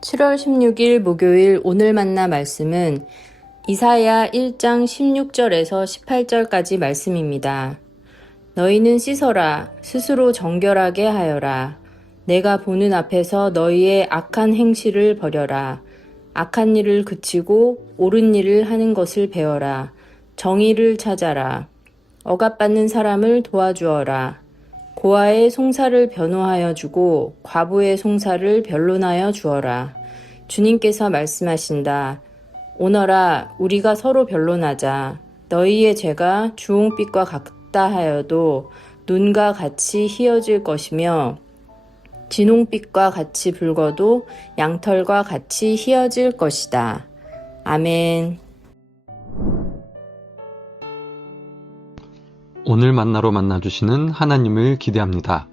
7월 16일 목요일 오늘 만나 말씀은 이사야 1장 16절에서 18절까지 말씀입니다. 너희는 씻어라, 스스로 정결하게 하여라. 내가 보는 앞에서 너희의 악한 행실을 버려라. 악한 일을 그치고 옳은 일을 하는 것을 배워라. 정의를 찾아라. 억압받는 사람을 도와주어라. 고아의 송사를 변호하여 주고 과부의 송사를 변론하여 주어라. 주님께서 말씀하신다. 오너라, 우리가 서로 변론하자. 너희의 죄가 주홍빛과 같다 하여도 눈과 같이 희어질 것이며 진홍빛과 같이 붉어도 양털과 같이 희어질 것이다. 아멘. 오늘 만나러 만나주시는 하나님을 기대합니다.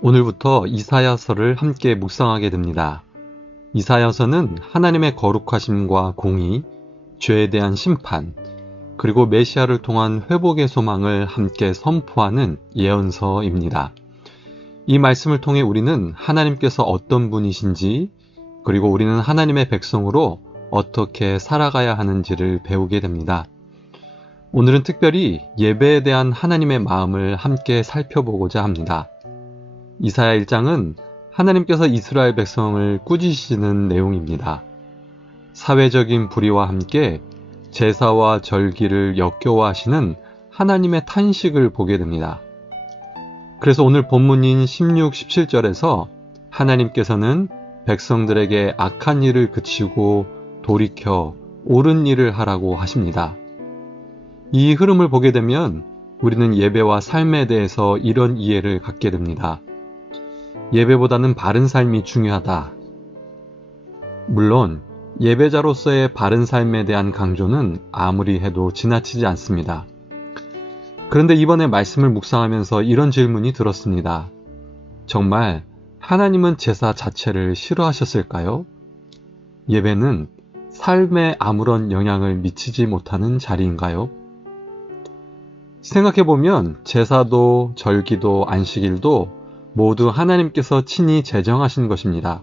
오늘부터 이사야서를 함께 묵상하게 됩니다. 이사야서는 하나님의 거룩하심과 공의, 죄에 대한 심판, 그리고 메시아를 통한 회복의 소망을 함께 선포하는 예언서입니다. 이 말씀을 통해 우리는 하나님께서 어떤 분이신지, 그리고 우리는 하나님의 백성으로 어떻게 살아가야 하는지를 배우게 됩니다. 오늘은 특별히 예배에 대한 하나님의 마음을 함께 살펴보고자 합니다. 이사야 1장은 하나님께서 이스라엘 백성을 꾸짖으시는 내용입니다. 사회적인 불의와 함께 제사와 절기를 역겨워하시는 하나님의 탄식을 보게 됩니다. 그래서 오늘 본문인 16, 17절에서 하나님께서는 백성들에게 악한 일을 그치고 돌이켜 옳은 일을 하라고 하십니다. 이 흐름을 보게 되면 우리는 예배와 삶에 대해서 이런 이해를 갖게 됩니다. 예배보다는 바른 삶이 중요하다. 물론 예배자로서의 바른 삶에 대한 강조는 아무리 해도 지나치지 않습니다. 그런데 이번에 말씀을 묵상하면서 이런 질문이 들었습니다. 정말 하나님은 제사 자체를 싫어하셨을까요? 예배는 삶에 아무런 영향을 미치지 못하는 자리인가요? 생각해보면 제사도 절기도 안식일도 모두 하나님께서 친히 제정하신 것입니다.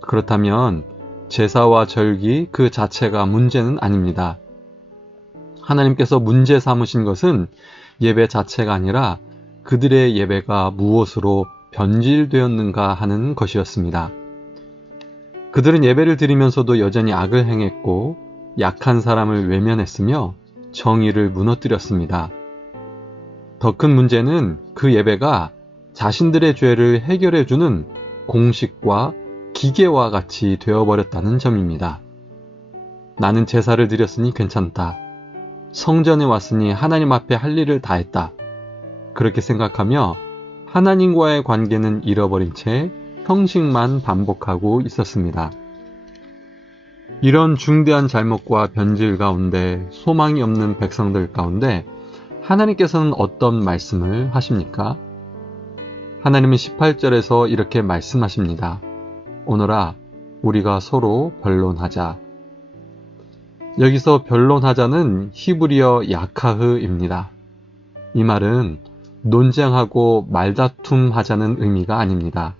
그렇다면 제사와 절기 그 자체가 문제는 아닙니다. 하나님께서 문제 삼으신 것은 예배 자체가 아니라 그들의 예배가 무엇으로 변질되었는가 하는 것이었습니다. 그들은 예배를 드리면서도 여전히 악을 행했고 약한 사람을 외면했으며 정의를 무너뜨렸습니다. 더 큰 문제는 그 예배가 자신들의 죄를 해결해주는 공식과 기계와 같이 되어버렸다는 점입니다. 나는 제사를 드렸으니 괜찮다. 성전에 왔으니 하나님 앞에 할 일을 다 했다. 그렇게 생각하며 하나님과의 관계는 잃어버린 채 형식만 반복하고 있었습니다. 이런 중대한 잘못과 변질 가운데 소망이 없는 백성들 가운데 하나님께서는 어떤 말씀을 하십니까? 하나님은 18절에서 이렇게 말씀하십니다. 오너라, 우리가 서로 변론하자. 여기서 변론하자는 히브리어 야카흐입니다. 이 말은 논쟁하고 말다툼하자는 의미가 아닙니다.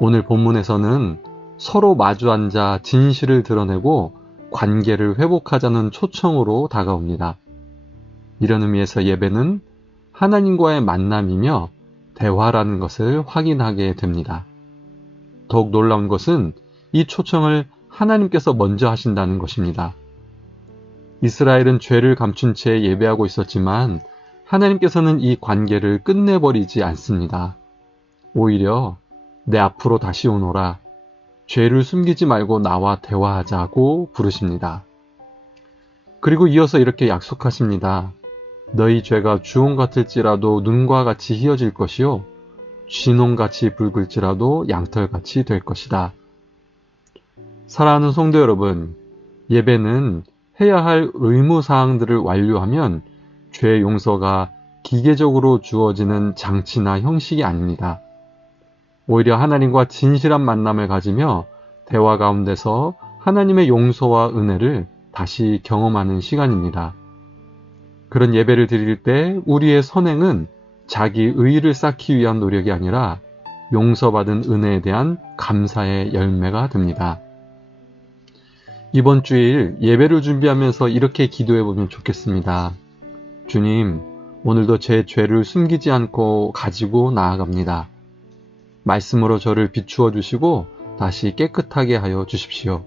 오늘 본문에서는 서로 마주 앉아 진실을 드러내고 관계를 회복하자는 초청으로 다가옵니다. 이런 의미에서 예배는 하나님과의 만남이며 대화라는 것을 확인하게 됩니다. 더욱 놀라운 것은 이 초청을 하나님께서 먼저 하신다는 것입니다. 이스라엘은 죄를 감춘 채 예배하고 있었지만 하나님께서는 이 관계를 끝내버리지 않습니다. 오히려 내 앞으로 다시 오너라. 죄를 숨기지 말고 나와 대화하자고 부르십니다. 그리고 이어서 이렇게 약속하십니다. 너희 죄가 주홍 같을지라도 눈과 같이 희어질 것이요 진홍같이 붉을지라도 양털같이 될 것이다. 사랑하는 성도 여러분, 예배는 해야 할 의무사항들을 완료하면 죄 용서가 기계적으로 주어지는 장치나 형식이 아닙니다. 오히려 하나님과 진실한 만남을 가지며 대화 가운데서 하나님의 용서와 은혜를 다시 경험하는 시간입니다. 그런 예배를 드릴 때 우리의 선행은 자기 의의를 쌓기 위한 노력이 아니라 용서받은 은혜에 대한 감사의 열매가 됩니다. 이번 주일 예배를 준비하면서 이렇게 기도해 보면 좋겠습니다. 주님, 오늘도 제 죄를 숨기지 않고 가지고 나아갑니다. 말씀으로 저를 비추어 주시고 다시 깨끗하게 하여 주십시오.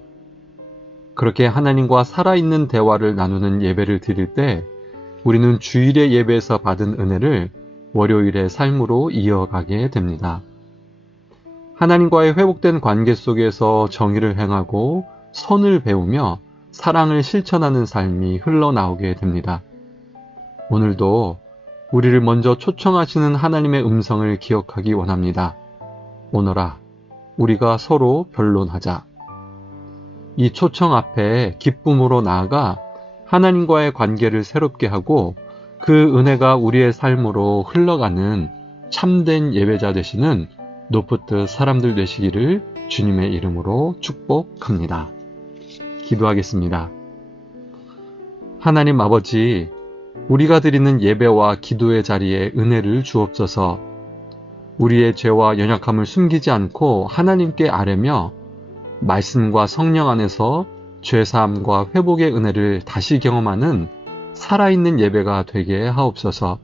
그렇게 하나님과 살아있는 대화를 나누는 예배를 드릴 때 우리는 주일의 예배에서 받은 은혜를 월요일의 삶으로 이어가게 됩니다. 하나님과의 회복된 관계 속에서 정의를 행하고 선을 배우며 사랑을 실천하는 삶이 흘러나오게 됩니다. 오늘도 우리를 먼저 초청하시는 하나님의 음성을 기억하기 원합니다. 오너라, 우리가 서로 변론하자. 이 초청 앞에 기쁨으로 나아가 하나님과의 관계를 새롭게 하고 그 은혜가 우리의 삶으로 흘러가는 참된 예배자 되시는 노프트 사람들 되시기를 주님의 이름으로 축복합니다. 기도하겠습니다. 하나님 아버지, 우리가 드리는 예배와 기도의 자리에 은혜를 주옵소서. 우리의 죄와 연약함을 숨기지 않고 하나님께 아뢰며 말씀과 성령 안에서 죄사함과 회복의 은혜를 다시 경험하는 살아있는 예배가 되게 하옵소서.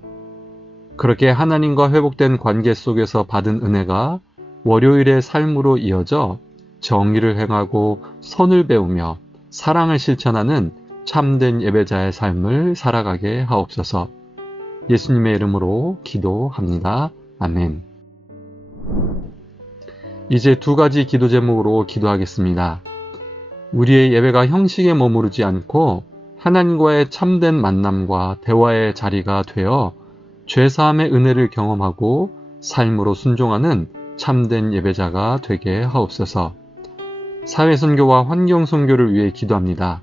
그렇게 하나님과 회복된 관계 속에서 받은 은혜가 월요일의 삶으로 이어져 정의를 행하고 선을 배우며 사랑을 실천하는 참된 예배자의 삶을 살아가게 하옵소서. 예수님의 이름으로 기도합니다. 아멘. 이제 두 가지 기도 제목으로 기도하겠습니다. 우리의 예배가 형식에 머무르지 않고 하나님과의 참된 만남과 대화의 자리가 되어 죄사함의 은혜를 경험하고 삶으로 순종하는 참된 예배자가 되게 하옵소서. 사회선교와 환경선교를 위해 기도합니다.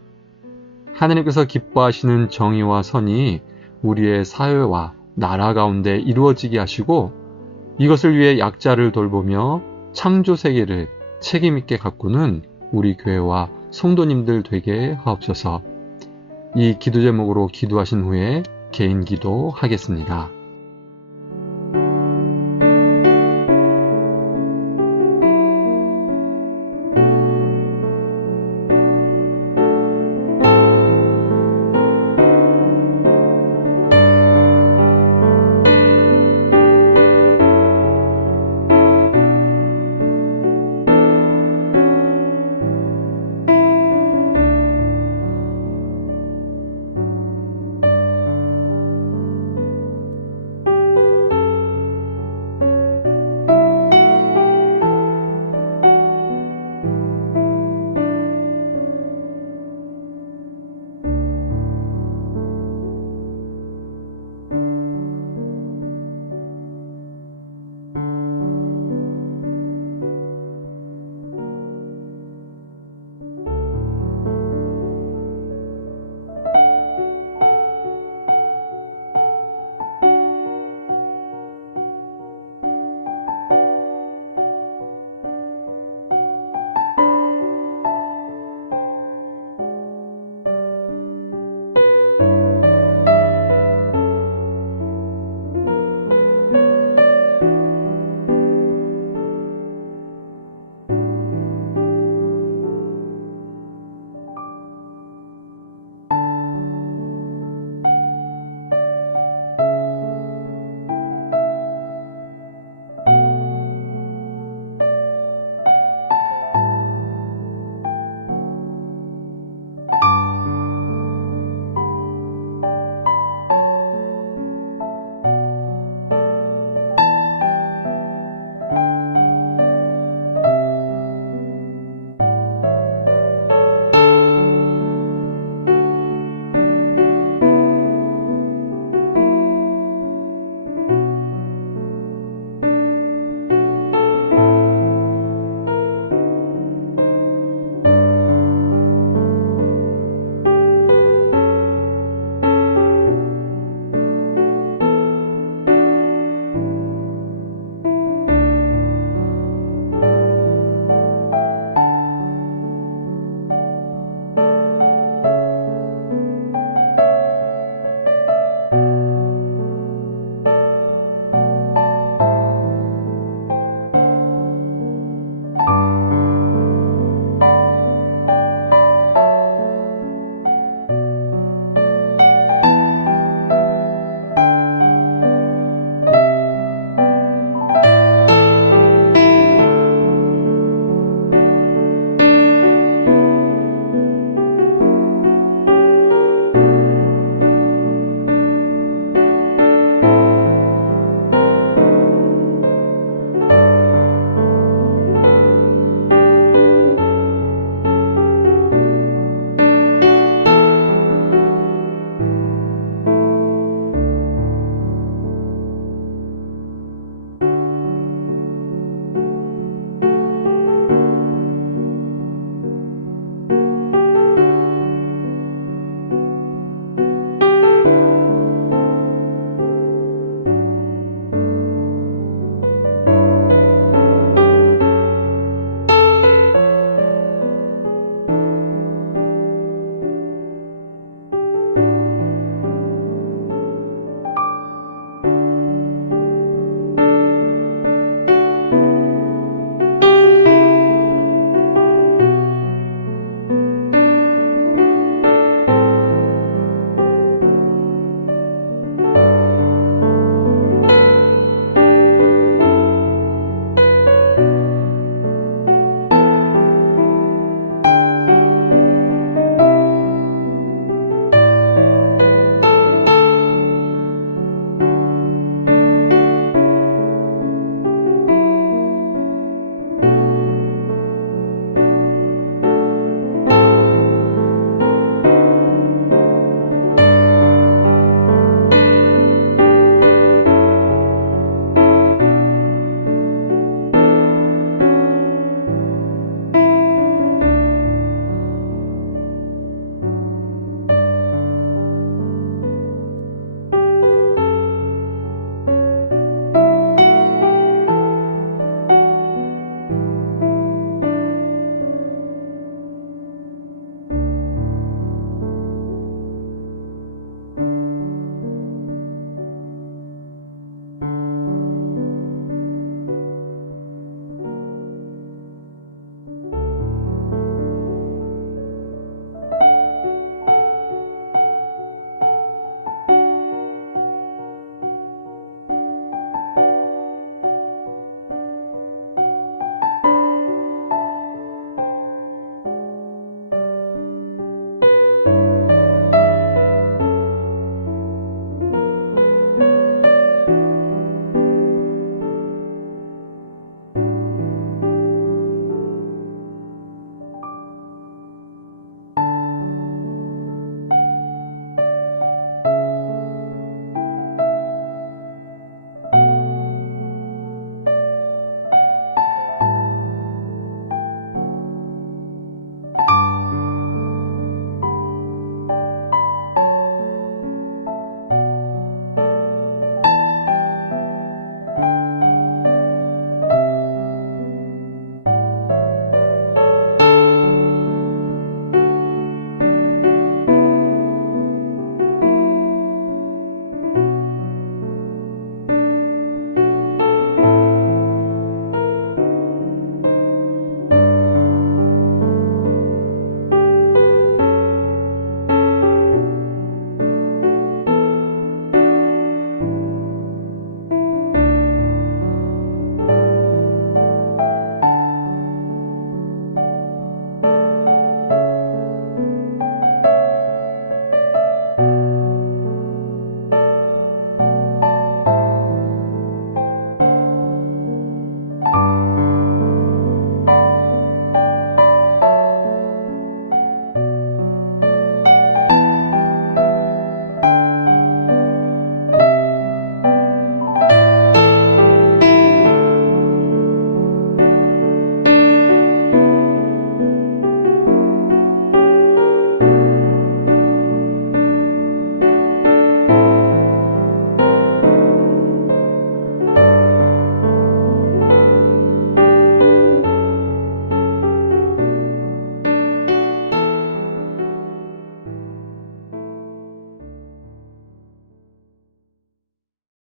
하나님께서 기뻐하시는 정의와 선이 우리의 사회와 나라 가운데 이루어지게 하시고 이것을 위해 약자를 돌보며 창조 세계를 책임있게 가꾸는 우리 교회와 성도님들 되게 하옵소서. 이 기도 제목으로 기도하신 후에 개인 기도 하겠습니다.